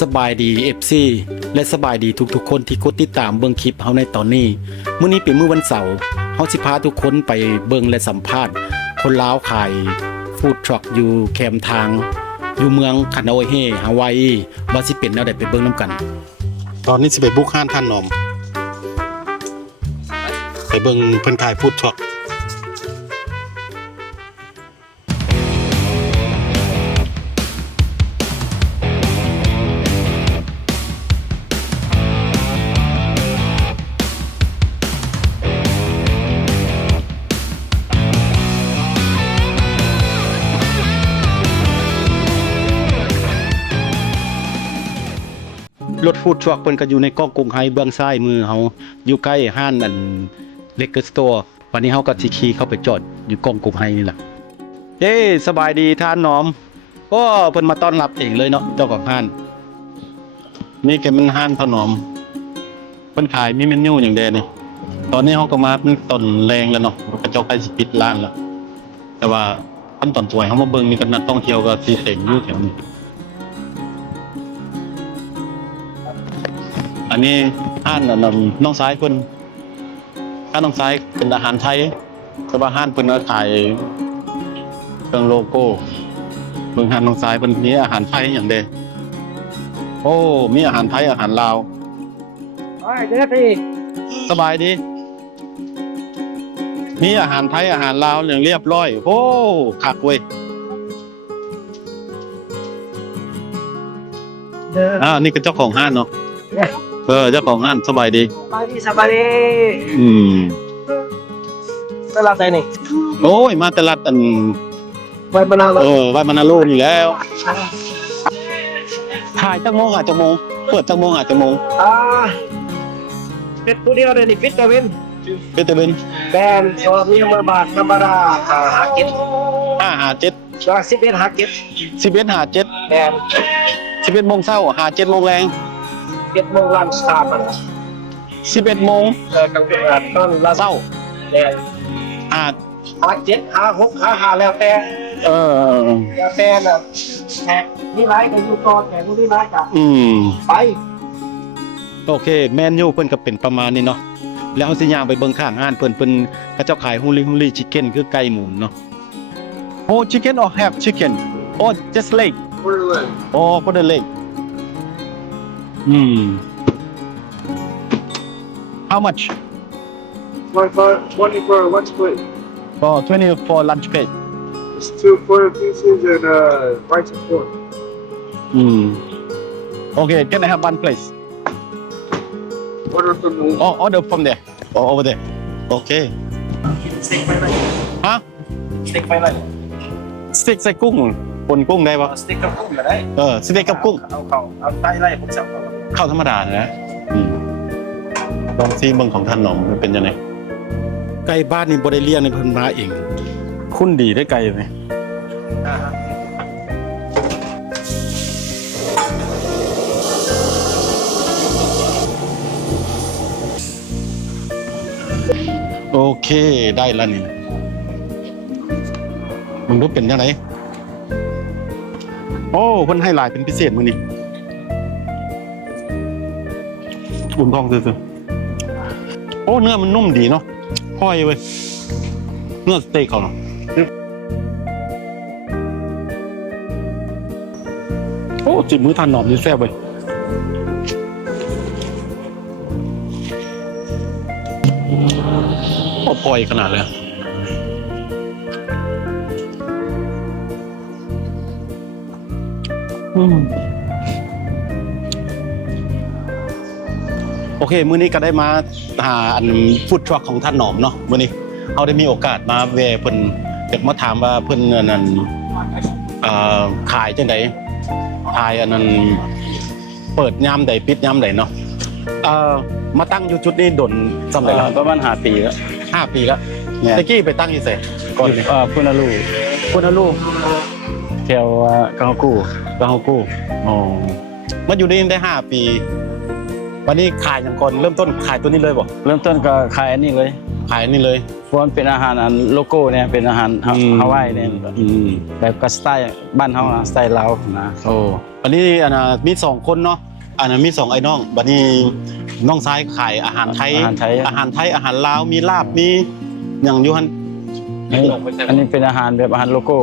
สบายดี FC และสบายดีทุกๆคนที่กดติดตามเบิ่งคลิปเฮาในตอนนี้มื้อนี้เป็นมื้อวันเสาร์เฮาสิพาทุกคนไปเบิ่งและสัมภาษณ์คนลาวขายฟู้ดทรัคอยู่แคมทางอยู่เมืองคานาโอเฮฮาวายว่าสิเป็นแนวใดไปเบิ่งนํกัน ตอนนี้สิไปบุกห้านท่านนอมไปเบิ่งเพิ่นขายฟู้ดทรัครถฟู้ดทรัคเพิ่นก็อยู่ในกองกรุงไฮเบื้องซ้ายมือเฮาอยู่ใกล้ห้านอันเลกเกอร์สโตร์วันนี้เฮาก็สิขี่เข้าไปจอดอยู่กองกรุงไฮนี่ล่ะเย้สบายดีท่านน้อมก็เพิ่นมาต้อนรับเองเลยเนาะเจ้าของห้านนี่แกมันห้านถนอมเพิ่นขายมีเมนูอย่างใดนี่ตอนนี้เฮาก็มาเป็นต้นแรงแล้วเนาะกระจกใกล้สิปิดร้านแล้วแต่ว่าขั้นตอนสวยเฮามาเบิ่งนี่ก็นักท่องเที่ยวก็สิเต็มอยู่แถวนี้อันนี้ห้านน้องซ้ายเพิ่นห้านน้องซ้ายเป็นอาหารไทยแต่ว่าห้านเพิ่นก็ขายเครื่องโลโก้เบิ่งห้านน้องซ้ายเพิ่นมีอาหารไทยอย่างเด้โอ้มีอาหารไทยอาหารลาว เดี๋ยวพี่ สบายดีมีอาหารไทยอาหารลาวอย่างเรียบร้อยโอ้คักเว้ย นี่ก็เจ้าของห้านเนาะเจ้าของห้านสบายดี สบายดี ตลาดไหนนี่ โอ้ยมาตลาดอัน ไว้บานาว ไว้มานาโลนี่แล้วถ่ายจักโมงอาจจะโมงเปิดจักโมงอาจจะโมง เป็ดตัวเดียวเลยนี่ฟิตเตอร์เวน เป็นแต่เป็น แบนโซมีมาบาทธรรมดาหาเก็ต 5-7 ก็11หาเก็ต 11-7 แบน 11โมงเช้า7โมงแรง 7 โมงลันสตาร์มัน 11โมง กลางคืนตอนลัน เช้า แบน อ่า หา7หา6หาแล้วแต่แล้วแต่น่ะแขกนี่ร้ายก็อยู่ก่อนแขกนี่ร้ายก็ไป โอเคแมนยูเพิ่นก็เป็นประมาณนี้เนาะแล้วเฮาสิย่างไปเบิ่งข้างห้านเพิ่นเขาเจ้าขายฮูลิชิคเก้นคือไก่หมุนเนาะโอ้ chicken or have chicken or just leg oh for the leg how much 20 for one split. for 20 for lunch plate It's 2 quarter pieces and rice and pork. okay can I have one place Order from the order from there or over there okay สเต็กไปเลย ฮะ สเต็กไปเลย สเต็กใส่กุ้งปนกุ้งได้ปะ สเต็กกับกุ้งก็ได้ สเต็กกับกุ้ง เอาไตไล่ผมสั่งเขา ข้าวธรรมดานะลองซีเมืองของท่านหนอมมันเป็นยังไงไก่บ้านนี่บ่ได้เลี้ยงในเพิ่นมาเองคุณดีได้ไก่ไหมโอเคได้แล้วนี่มึงรู้เป็นยังไงโอ้เพิ่นให้หลายเป็นพิเศษมื้อนี้อุ่นท้องซื่อๆโอ้เนื้อมันนุ่มดีเนาะค่อยเว้ยเนื้อสเต็กเขาเนาะโอ้จิบมื้อทานหนอมนี่แซ่บเว้ยโอ้ปล่อยขนาดเลยโอเคมื้อนี้ก็ได้มาหาอันฟู้ดทรัคของท่านหนอมเนาะมื้อนี้เราได้มีโอกาสมาแวะเพิ่นอยากมาถามว่าเพิ่นนั่นขายจังได๋ขายอันนั้นเปิดยามใดปิดยามใดเนาะมาตั้งอยู่จุดนี้ดนสำาใดแล้วประมาณ5 ปีแล้ว5 ปีแล้วตะกี้ไปตั้งอยู่ไสก่อนพุนาลูแถวกะฮากูอ๋อมาอยู่นี่ได้5 ปีวันนี้ขายอย่างก่อนเริ่มต้นขายตัวนี้เลยบ่ เริ่มต้นก็ขายอันนี้เลย ขายนี่เลย เพราะมันเป็นอาหารอันโลโก้เนี่ยเป็นอาหารฮาวายเนี่ย แบบก็สไตล์บ้านเฮาอะสไตล์ลาวนะ โอ้อันนี้อันน่ะมี2คนเนาะอันน่ะมี2ไอ้น้องบัดนี้น้องชายขายอาหารไทยอาหารไทยอาหารลาวมีลาบมีหยังอยู่หั่น อันนี้เป็นอาหารแบบอาหารโลโก้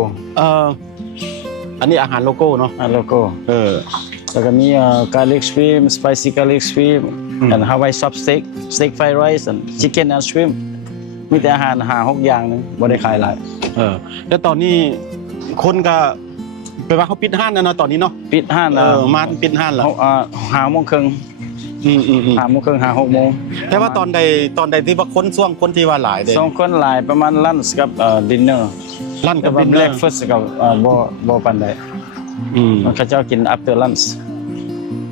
อันนี้อาหารโลโก้เนาะ อาหารโลโก้ แล้วก็มีgarlic shrimp spicy garlic shrimp and Hawaii chop steak fried rice and chicken and shrimp มีแต่อาหาร5-6อย่างนึงบ่ได้ขายหลาย แล้วตอนนี้คนก็แปลว่าเขาปิดห้านแล้วเนาะตอนนี้เนาะ ปิดห้าน มาปิดห้านแล้ว 5 โมงครึ่ง 5 โมงครึ่ง6 โมง แต่ว่าตอนใดที่ว่าคนที่ว่าหลายเด้ สองคนหลายประมาณลันช์กับดินเนอร์ ลั่น กั กั บบ ดิน เบ เน ร อ ก ร์ ฟาสต์กับบ่ปานใดมันเขาเจ้ากิน after lunch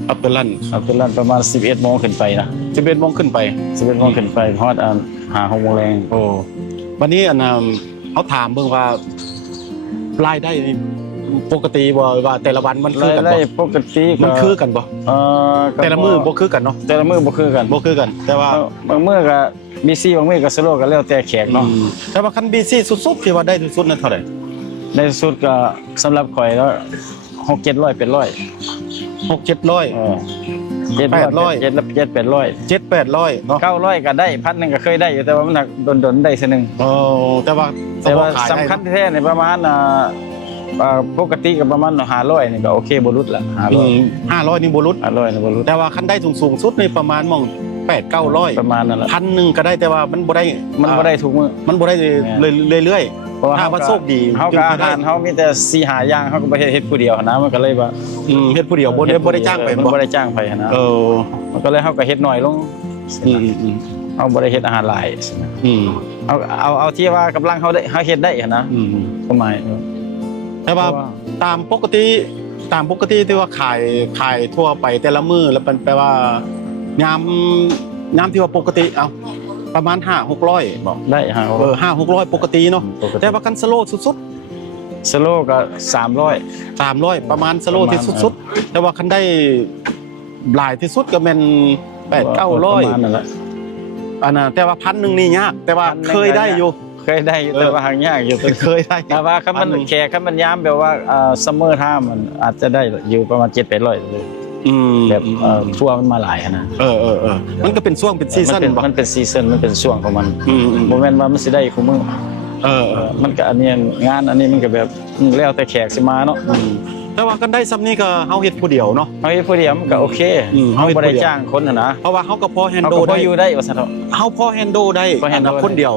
อัปเปอร์ลั่น after lunch ประมาณ 11 โมงขึ้นไปนะ 11 โมงขึ้นไป 11 โมงขึ้นไปฮอด5 6 โมงแรง โอ้วันนี้อันเขาถามเบิ่งว่ารายได้นี่ปกติบ่ว่าแต่ละวันมันคือ ราย กัน ได้ บ่ ปกติก็ มันคือกันบ่ ก็ แต่ละมื้อบ่คือกันเนาะ แต่ละมื้อบ่คือกัน บ่คือกัน แต่ว่า บางมื้อก็บีซีบางมื้อก็สโลว์ก็แล้วแต่แขกเนาะ แต่ว่าคันบีซี่สุดๆที่ว่าได้สุดๆนั้นเท่าไหร่ ในสุดก็สำหรับข่อยแล้ว6-700 800 6-700 800 700 7-800เนาะ 900ก็ได้1,000ก็เคยได้อยู่แต่ว่ามันหักดนๆได้ซะนึง แต่ว่า แต่ว่า ขยได้ สำคัญแท้ๆเนี่ยประมาณปกติก็ประมาณ500นี่ก็โอเคบ่รุดละ500นี่บ่ลด 500นี่บ่รุด แต่ว่าคันได้สูงสุดนี่ประมาณมอง8-900 ประมาณนั้นละ 1,000ก็ได้แต่ว่ามันบ่ได้ มันบ่ได้ทุกมื้อ มันบ่ได้เรื่อย เพราะว่า ถ้าว่าโชคดี เฮาก็อาหารเฮามีแต่4-5อย่างเฮาก็บ่เฮ็ดผู้เดียวนะมันก็เลยว่า เฮ็ดผู้เดียวบ่ได้จ้างไป มันบ่ได้จ้างไปนะ เออ มันก็เลยเฮาก็เฮ็ดน้อยลงเฮาบ่ได้เฮ็ดอาหารหลายเอาที่ว่ากำลังเฮาเฮ็ดได้นะประมาณ แต่ว่าตามปกติที่ว่าขายทั่วไปแต่ละมื้อแล้วแปลว่ายามที่ว่าปกติเอาประมาณ5-600บอก ได้ฮะ 5-600ปกติเนาะแต่ว่ากันสโลว์สุด สโลก็300 300ประมาณสโลว์ที่สุดๆแต่ว่าคันได้หลายที่สุดก็แม่น8-900 ประมาณนั่นแหละ อันน่ะแต่ว่า1,000นี่ยากแต่ว่าเคยได้อยู่ แต่ว่าหางยากอยู่ เคยได้ แต่ว่าคันมันแขกคันมันยามแบบว่าซัมเมอร์ไทม์มันอาจจะได้อยู่ประมาณ7-800เลยแบบทั่วมันมาหลายนะมันก็เป็นช่วงเป็นซีซั่นบ่ มันเป็นซีซั่นมันเป็นช่วงของมันบ่แม่นว่ามันสิได้คุมื้อมันก็อันนี้งานอันนี้มันก็แบบแล้วแต่แขกสิมาเนาะ แต่ว่ากันได้ซ้ำนี้ก็เฮาเฮ็ดผู้เดียวเนาะ เฮาเฮ็ดผู้เดียวมันก็โอเคเฮาบ่ได้จ้างคนนะ เพราะว่าเฮาก็พอแฮน เฮา โด ก็พ ได้ ออยู่ได้ว่าซั่นเถาะ เฮาพอแฮนโดได้ พอ handle คนเดียว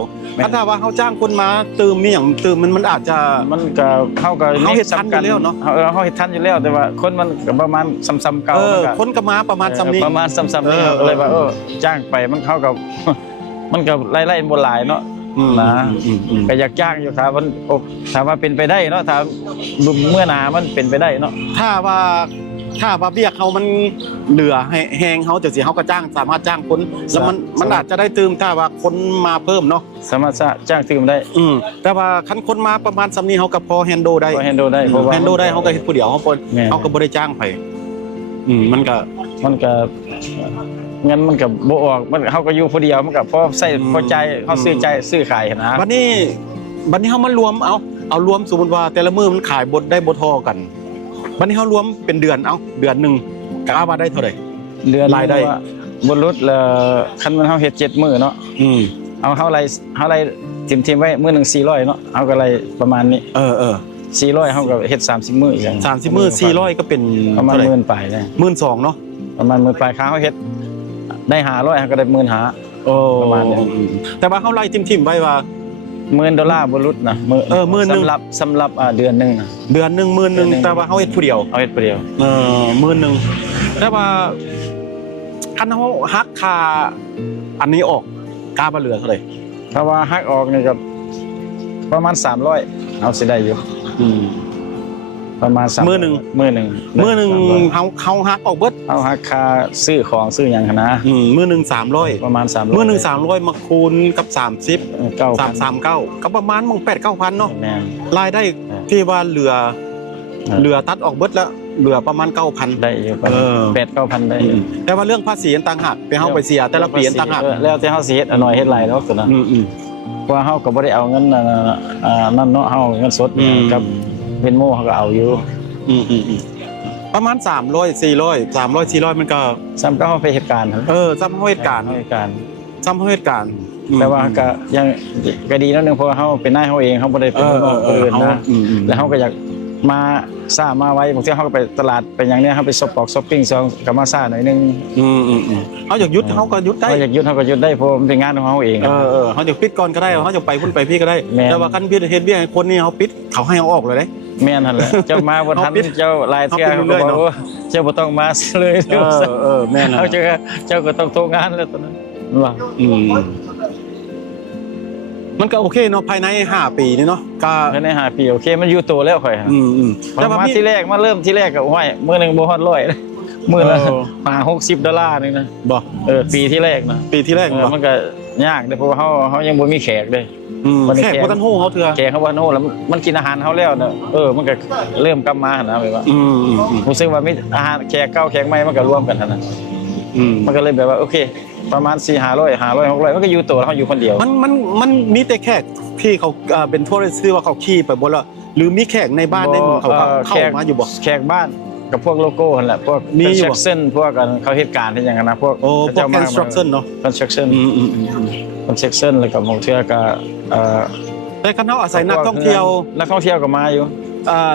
ถ้าว่าเฮาจ้างคนมาเติมมีหยังเติมมันอาจจะ มันก็เฮาก็ เฮาเฮ็ดทันอยู่แล้วเนาะ เฮาเฮ็ดทันอยู่แล้วแต่ว่าคนมันก็ประมาณซ้ำๆเก่ามันก็ คนก็มาประมาณซ้ำนี้ ประมาณซ้ำๆนี่ก็เลยว่าจ้างไปมันเข้ากับ มันก็ไล่ๆบ่หลายเนาะนะก็อยากจ้างอยู่ถ้ามันถ้าว่าเป็นไปได้เนาะถ้าเมื่อหน้ามันเป็นไปได้เนาะ ถ้าว่าเบี้ยเขามันเหลือให้แฮงเฮาจังซี่เฮาก็จ้างสามารถจ้างคนแล้วมันอาจจะได้เติมถ้าว่าคนมาเพิ่มเนาะ สามารถจ้างตื่มได้ แต่ว่าคันคนมาประมาณซ้ำนี้เฮาก็พอแฮนโดได้ พอแฮนโดได้เพราะว่า แฮนโดได้เฮาก็เฮ็ดผู้เดียวเฮาก็บ่ได้จ้างไผมันก็ เงินมันก็บ่ออกมันเฮาก็อยู่ผู้เดียวมันก็พอใช้พอใจเฮาซื้อขายนะ บัดนี้เฮามารวมเอารวมสมมุติว่าแต่ละมื้อมันขายบ่ได้บ่เท่ากันบัดนี้เฮารวมเป็นเดือนเดือนนึงกะว่าได้เท่าใด เดือน รายได้ บ่ลดละคันมันเฮาเฮ็ด7มื้อเนาะเอาเฮาไล่ทิมไว้มื้อนึง400เนาะเฮาก็ไล่ประมาณนี้400เฮาก็เฮ็ด30มื้ออย่าง30มื้อ400ก็เป็น ประมาณ10,000ปลายได้ 12,000เนาะ ประมาณ10,000ปลายค้าเฮาเฮ็ดได้500เฮาก็ได้15,000ประมาณนี้ แต่ว่าเฮาไล่ทิมไว้ว่า$10,000บ่ลดนะมื้อนึงสำหรับเดือนนึงนะ เดือนนึงมื้อนึงแต่ว่าเฮาเฮ็ดผู้เดียว เอาเฮ็ดผู้เดียวมื้อนึงแต่ว่าคันเฮาหักค่าอันนี้ออกค่าบ่เหลือเท่าใด ถ้าว่าหักออกนี่ก็ประมาณ300เอาสิได้อยู่ประมาณ3มื้อนึงเฮาหักออกเบิดเอาหักค่าซื้อของซื้อหยังนะมื้อนึง300ประมาณ300มื้อนึง300มาคูณกับ30 339ก็ประมาณ8-9,000เนาะรายได้ที่ว่าเหลือตัดออกเบิดแล้ว เหลือประมาณ 9,000 ได้อยู่ 8-9,000ได้อยู่ แต่ว่าเรื่องภาษีต่างหากไปเฮาไปเสียแต่ละปีต่างหาก แล้วแต่เฮาสิเฮ็ดหน่อยเฮ็ดหลายเนาะตัวนั้นเพราะว่าเฮาก็บ่ได้เอาเงินนั่นเนาะเฮาเงินสดกับเวนโมเฮาก็เอาอยู่ ประมาณ300 400 300 400มันก็ ซ้ำก็เฮาไปเหตุการณ์ครับ ซ้ำเฮาเหตุการณ์ เหตุการณ์ ซ้ำเฮาเหตุการณ์ แต่ว่าก็ยังก็ดีนิดนึงเพราะว่าเฮาเป็นนายเฮาเองเฮาบ่ได้เป็นคนอื่นนะแล้วเฮาก็อยากมาซ่ามาไว้บางทีเฮาก็ไปตลาดไปหยังเนี่ยเฮาไปช้อปปิ้งซองก็มาซ่าหน่อยนึงเฮาอยากหยุดเฮาก็หยุดได้ เฮาอยากหยุดเฮาก็หยุดได้เพราะมันเป็นงานของเฮาเอง เฮาอยากปิดก่อนก็ได้เฮาอยากไปพุ่นไปพี่ก็ได้แต่ว่าคันพี่เฮ็ดเบี้ยให้คนนี่เฮาปิดเขาให้เฮาออกเลยเด้ แม่นหั่นแหละเจ้ามาบ่ทันเจ้าลายเทื่อเขาก็บอกว่าเจ้าบ่ต้องมาเลยแม่น เฮาเจ้าก็ต้องโตงานแล้วตอนนั้นว่า มันก็โอเคเนาะภายใน5 ปีนี่เนาะก็ ภายใน5 ปีโอเคมันอยู่โตแล้วข่อย แต่ว่า มาที่แรกมาเริ่มที่แรกก็ห้อยมื้อนึงบ่ฮอด100เลยมื้อละ$60นึงนะบ่ปีที่แรกนะ ปีที่แรกบ่ มันก็ยากเด้เพราะว่าเฮายังบ่มีแขกเลย แขกบ่ทันฮู้เฮาเถื่อแขกเขาบ่ทันฮู้แล้วมันกินอาหารเฮาแล้วน่ะมันก็เริ่มกลับมาหั่นนะแบบว่ารู้สึกว่ามีอาหารแขกเก่าแขกใหม่มันก็รวมกันหั่นน่ะมันก็เลยแบบว่าโอเคประมาณ400 500 600มันก็อยู่โตแล้วเฮาอยู่คนเดียวมันมีแต่แขกที่เขาเป็นทัวริสต์ที่ว่าเขาขี่ไปบ่แล้วหรือมีแขกในบ้านในเมืองเขาเข้ามาอยู่บ่แขกบ้านกับพวกโลโก้หั่นแหละพวก construction พวกกันเขาเหตุการณ์ที่อย่างนั้นนะพวก construction เนาะ construction construction แล้วก็บางเทื่อก็แต่คันเฮาอาศัยนักท่องเที่ยวก็มาอยู่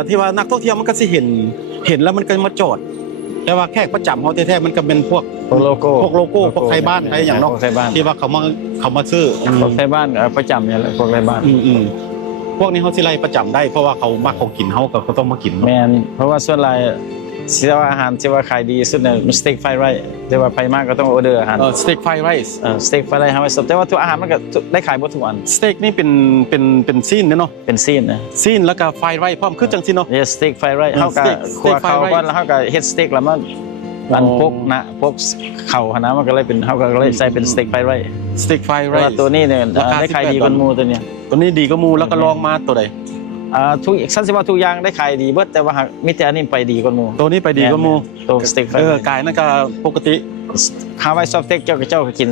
ที่ว่านักท่องเที่ยวมันก็สิเห็นแล้วมันก็มาจอดแต่ว่าแขกประจำเฮาแท้ๆมันก็เป็นพวกโลโก้พวกไทยบ้านไทยอย่างเนาะที่ว่าเขามาซื้อพวกไทยบ้านประจำเนี่ยแหละพวกไทยบ้านพวกนี้เขาสิไล่ประจำได้เพราะว่าเขามักเขากินเขาก็ต้องมากินแม่นเพราะว่าส่วนหลายสิว่าอาหารที่ว่าขายดีสุดเนี่ยสเต็กไฟไรซ์แต่ว่าไปมากก็ต้องออเดอร์อาหารสเต็กไฟไรซ์สเต็กไฟไรซ์ครับแต่ว่าทุกอาหารมันก็ได้ขายหมดทุกอันสเต็กนี่เป็นซีนเนาะเป็นซีนนะซีนแล้วก็ไฟไรซ์พร้อมคือจังซี่เนาะสเต็กไฟไรซ์เฮาก็คั่วข้าวก่อนแล้วเฮาก็เฮ็ดสเต็กแล้วมันอันพกเข่านะมันก็เลยเป็นเฮาก็เลยใส่เป็นสเต็กไฟไรซ์สเต็กไฟไรซ์ตัวนี้เนี่ยได้ขายดีกว่าหมู่ตัวนี้ดีกว่าหมู่แล้วก็ลองมาตัวใดทุกสั้นสิว่าทุกอย่างได้ขายดีเบิดแต่ว่ามีแต่อันนี้ไปดีกว่าหมู่ตัวนี้ไปดีกว่าหมู่ตัวสเต็กกายนั่นก็ปกติฮาวายซอฟต์สเต็กเจ้าก็กิน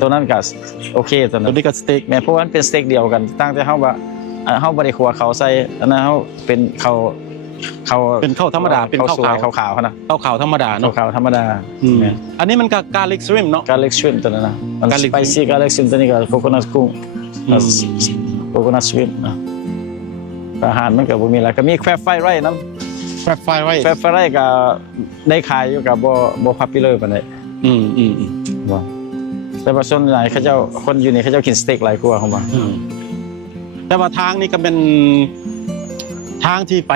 ตัวนั้นก็โอเคตัวนั้นตัวนี้ก็สเต็กแม่เพราะว่ามันเป็นสเต็กเดียวกันตั้งแต่เฮาว่าเฮาบ่ได้คั่วเขาใส่อันนั้นเฮาเป็นเขาเป็นข้าวธรรมดาเป็นข้าวขาวๆนะข้าวธรรมดาเนาะข้าวธรรมดาอันนี้มันก็กาลิกชริมเนาะกาลิกชริมตัวนั้นนะสไปซี่กาลิกชริมตัวนี้ก็โคโคนัทกุ้งโคโคนัทชริมอาหารมันก็บ่มีอะไรก็มีแครบไฟไรซ์นำแครบไฟไรซ์ก็ได้ขายอยู่กับบ่พับปิเลอร์ปานใดบ่แต่ว่าส่วนใหญ่เขาเจ้าคนอยู่นี่เขาเจ้ากินสเต็กหลายกว่าของบ่แต่ว่าทางนี้ก็เป็นทางที่ไป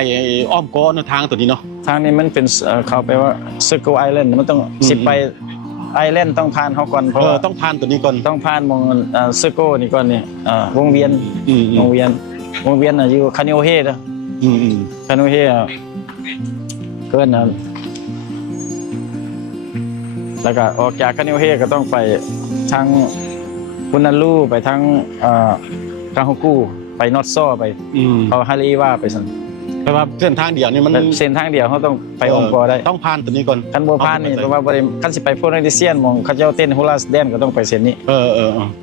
อ้อมก้อนทางตัวนี้เนาะทางนี้มันเป็นเขาไปว่า Circle Island มันต้องสิไปไอแลนด์ต้องผ่านเขาก่อนเพราะต้องผ่านตัวนี้ก่อนต้องผ่านมองCircle นี่ก่อนนี่วงเวียนน่ะอยู่คานิโอเฮนะคานิโอเฮเกินนะแล้วก็ออกจากคานิโอเฮก็ต้องไปทางปุนาลูไปทางกาฮกุไปนอตซอไปเอาฮารีว่าไปซั่นแปลว่าเส้นทางเดียวนี่มันเส้นทางเดียวเขาต้องไปองค์กรได้ต้องผ่านตัวนี้ก่อนคันบ่ผ่านนี่เพราะว่าบ่ได้คันสิไปโพลินีเซียนมองเขาเจ้าเต้นฮูลาสแดนก็ต้องไปเส้นนี้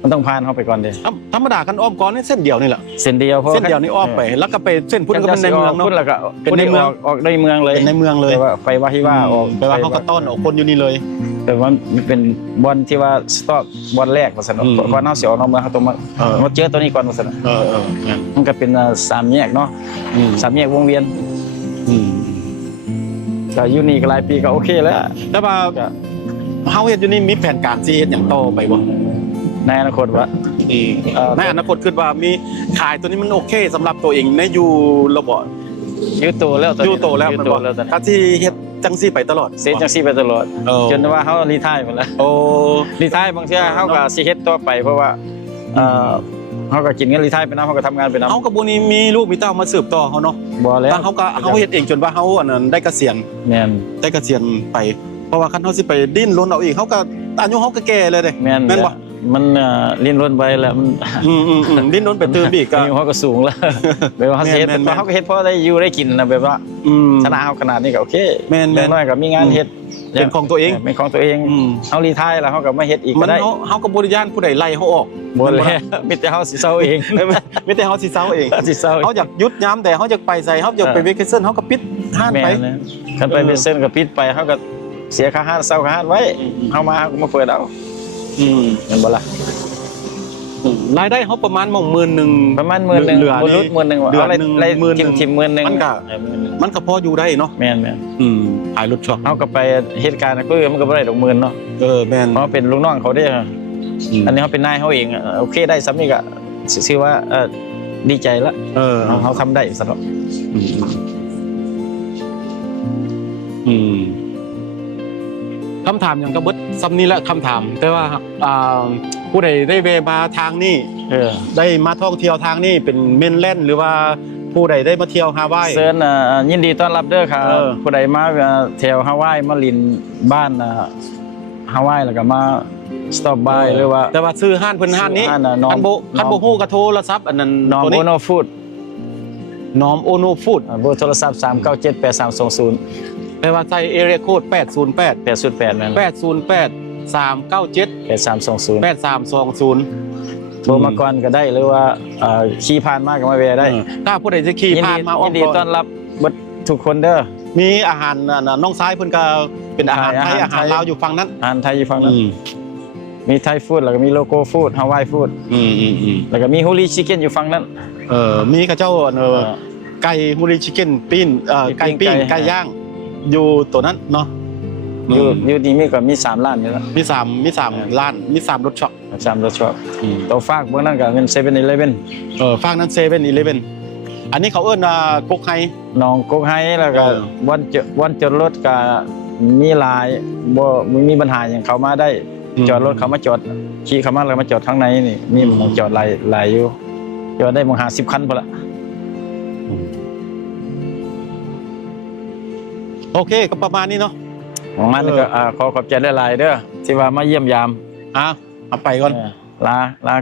มันต้องผ่านเฮาไปก่อนเด้ธรรมดาคันอ้อมก้อนนี่เส้นเดียวนี่แหละเส้นเดียวเพราะเส้นเดียวนี่อ้อมไปแล้วก็ไปเส้นพุ่นก็เป็นในเมืองเนาะพุ่นแล้วก็เป็นในเมืองออกในเมืองเลยในเมืองเลยว่าไปวาฮิวาออกไปว่าเขาก็ต้อนออกคนอยู่นี่เลยแต่ว่ามันเป็นบอลที่ว่าสต็อปบอลแรกว่าซั่นเพราะเฮาสิออกนอกเมืองเฮาต้องมาเจอตัวนี้ก่อนว่าซั่นมันก็เป็น3แยกเนาะ3แยกวงเวียนก็อยู่นี่ก็หลายปีก็โอเคแล้วแต่ว่าเฮาเฮ็ดอยู่นี่มีแผนการสิเฮ็ดหยังต่อไปบ่ในอนาคตว่าในอนาคตคิดว่ามีขายตัวนี้มันโอเคสำหรับตัวเองในอยู่ระบบอยู่โตแล้วถ้าสิเฮ็ดจังซี่ไปตลอดเฮ็ดจังซี่ไปตลอดจนว่าเฮารีไทร์หมดแล้วรีไทร์บางเทื่อเฮาก็สิเฮ็ดต่อไปเพราะว่าเขาก็กินเงินรีไทร์ไปนะเขาก็ทำงานไปนะเขากับบุนี้มีลูกมีเต้ามาสืบต่อเขาเนาะบ่แล้วเขาเฮ็ดเองจนว่าเขาอันนั้นได้เกษียณแม่นได้เกษียณไปเพราะว่าคันเขาสิไปดิ้นรนเอาอีกเขาก็อายุเขาก็แก่เลยเด้แม่นบ่ มันลิ้นล้นไปแล้วมัน ดิ้นรนไปตื่นอีกก็ อายุเขาก็สูงแล้ว แบบว่าเขาเฮ็ด แม่น เขาก็เฮ็ดเพราะได้อยู่ได้กินนะแบบว่าชนะเขาขนาดนี้ก็โอเค แม่น อย่างน้อยก็มีงานเฮ็ด เป็นของตัวเอง เป็นของตัวเองเขารีไทายแล้วเขาก็มาเฮ็ดอีก มั ก็ น ได้ เฮาก็บ่ได้ย่านผู้ใดไล่เฮาออก บ่เลย มีแต่เขาสิเซาเอง ไม่แต่เฮาสิเซาเอง สิเซา เฮาอยากหยุดยามแต่เฮาอยากไปใส่เฮาอยากไปเวเคชั่นเฮาก็ปิดห้าน แม่ ไป นนะคันไปเป็นเส้นก็ปิดไปเขาก็เสียค่าห้านเซาค่าห้านไว้เฮามาเขาก็มาเปิดเอา อืม แม่นบ่ล่ะ รายได้เฮาประมาณหม่อง10,000 ประมาณ10,000 เหลือ บ่ลด10,000ว่ะ เดือน เอา หนึ่ง ไล่ 10,000 ทิม10,000 มันก็ มันก็พออยู่ได้เนาะ แม่น ขายรถช็อป ๆเฮาก็ไปเหตุการณ์ก็มันก็บ่ได้ดอก10,000เนาะ แม่น เพราะเป็นลูกน้องเขาเด้ออันนี้เขาเป็นนายเขาเองโอเคได้ซ้ำนี่ก็ชื่อว่าดีใจละเขาทำได้สำหรับ คำถามอย่างกระเบิดซ้ำนี้แหละคำถาม แต่ว่าผู้ใดได้เวมาทางนี้ได้มาท่องเที่ยวทางนี้เป็นเมนแลนด์หรือว่าผู้ใดได้มาเที่ยวฮาวาย เซิร์นยินดีต้อนรับเด้อครับผู้ใดมาแถวฮาวายมาลินบ้านฮาวายแล้วก็มาสต็อปบายหรือว่า แต่ว่าซื้อห้านเพิ่นห้านนี้ ซื้อห้านน่ะน้อม คันโบฮู้กระโทรศัพท์อันนั้น น้อม ตัว โอ นี้ โนฟูด น้อมโอโนฟูด เบอร์โทรศัพท์3978320 แปลว่าใส่เอเรียโค้ด808 808นั่น 808 397 8320 8320 โทรมาก่อนก็ได้หรือว่าขี่ผ่านมาก็มาแวะได้ ถ้าผู้ใดจะขี่ผ่านมาอ้อ ยิ ม นดี ก่ ต้ อ อน นรับเบิดทุกคนเด้อ มีอาหารน้องซ้ายเพิ่นก็เป็นอาหารไทยอาหารลาวอยู่ฝั่งนั้น อาหารไทยอยู่ฝั่งนั้นมีไทยฟู้ดแล้วก็มีโลโก้ฟู้ดฮาวายฟู้ดแล้วก็มีฮูลีชิคเก้นอยู่ฝั่งนั้น มีกระเจ้าไก่ฮูริชิคเก้นปิ้นไก่ปิ้งไก่ย่างอยู่ตัวนั้นเนาะ อยู่นี่มีก็มี3ร้านอยู่แล้ว มี3ร้านมี3รถช็อป 3รสชอบตัวฝากเบื้องนั้นก็เป็น7-Eleven ฝั่งนั้น7-Eleven อันนี้เขาเอิ้นกกไฮ น้องกกไฮแล้วก็วันจอดรถก็มีหลายบ่มีปัญหาหยังเข้ามาได้จอดรถเขามาจอดขี่เข้ามาแล้วมาจอดข้างในนี่มีหม้องจอดหลายอยู่จอดได้หม้อง50คันพุ่นละ โอเคก็ประมาณนี้เนาะ ของนั้นก็ขอขอบใจหลายๆเด้อที่ว่ามาเยี่ยมยาม เอาไปก่อน ลา